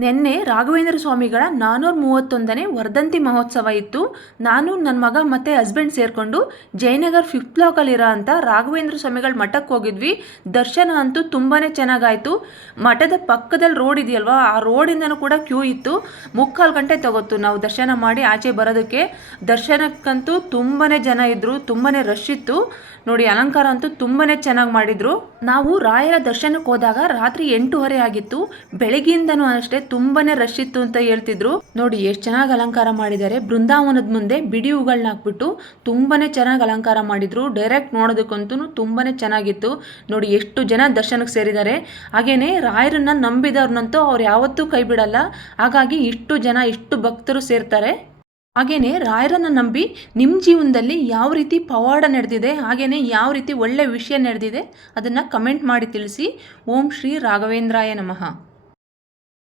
ನಿನ್ನೆ ರಾಘವೇಂದ್ರ ಸ್ವಾಮಿಗಳ 431ನೇ ವರ್ಧಂತಿ ಮಹೋತ್ಸವ ಇತ್ತು. ನಾನು ನನ್ನ ಮಗ ಮತ್ತು ಹಸ್ಬೆಂಡ್ ಸೇರಿಕೊಂಡು ಜಯನಗರ್ 5th ಬ್ಲಾಕಲ್ಲಿರೋ ಅಂಥ ರಾಘವೇಂದ್ರ ಸ್ವಾಮಿಗಳ ಮಠಕ್ಕೆ ಹೋಗಿದ್ವಿ. ದರ್ಶನ ಅಂತೂ ತುಂಬಾ ಚೆನ್ನಾಗಾಯಿತು. ಮಠದ ಪಕ್ಕದಲ್ಲಿ ರೋಡ್ ಇದೆಯಲ್ವಾ, ಆ ರೋಡಿಂದನೂ ಕೂಡ ಕ್ಯೂ ಇತ್ತು. 3/4 ಗಂಟೆ ತಗೋತು ನಾವು ದರ್ಶನ ಮಾಡಿ ಆಚೆ ಬರೋದಕ್ಕೆ. ದರ್ಶನಕ್ಕಂತೂ ತುಂಬಾ ಜನ ಇದ್ದರು, ತುಂಬಾ ರಶ್ ಇತ್ತು. ನೋಡಿ, ಅಲಂಕಾರ ಅಂತೂ ತುಂಬಾ ಚೆನ್ನಾಗಿ ಮಾಡಿದರು. ನಾವು ರಾಯರ ದರ್ಶನಕ್ಕೆ ಹೋದಾಗ ರಾತ್ರಿ 8:30 ಆಗಿತ್ತು. ಬೆಳಗ್ಗೆಯಿಂದನೂ ಅಷ್ಟೇ ತುಂಬಾ ರಶ್ ಇತ್ತು ಅಂತ ಹೇಳ್ತಿದ್ರು. ನೋಡಿ ಎಷ್ಟು ಚೆನ್ನಾಗಿ ಅಲಂಕಾರ ಮಾಡಿದ್ದಾರೆ. ಬೃಂದಾವನದ ಮುಂದೆ ಬಿಡಿ ಹೂಗಳನ್ನ ಹಾಕ್ಬಿಟ್ಟು ತುಂಬಾ ಚೆನ್ನಾಗಿ ಅಲಂಕಾರ ಮಾಡಿದ್ರು. ಡೈರೆಕ್ಟ್ ನೋಡೋದಕ್ಕಂತೂ ತುಂಬಾ ಚೆನ್ನಾಗಿತ್ತು. ನೋಡಿ ಎಷ್ಟು ಜನ ದರ್ಶನಕ್ಕೆ ಸೇರಿದ್ದಾರೆ. ಹಾಗೇನೆ ರಾಯರನ್ನ ನಂಬಿದವ್ರನ್ನಂತೂ ಅವ್ರು ಯಾವತ್ತೂ ಕೈ ಬಿಡಲ್ಲ. ಹಾಗಾಗಿ ಇಷ್ಟು ಜನ, ಇಷ್ಟು ಭಕ್ತರು ಸೇರ್ತಾರೆ. ಹಾಗೇನೆ ರಾಯರನ್ನ ನಂಬಿ ನಿಮ್ಮ ಜೀವನದಲ್ಲಿ ಯಾವ ರೀತಿ ಪವಾಡ ನಡೆದಿದೆ, ಹಾಗೇನೆ ಯಾವ ರೀತಿ ಒಳ್ಳೆ ವಿಷಯ ನಡೆದಿದೆ ಅದನ್ನು ಕಮೆಂಟ್ ಮಾಡಿ ತಿಳಿಸಿ. ಓಂ ಶ್ರೀ ರಾಘವೇಂದ್ರಾಯ ನಮಃ.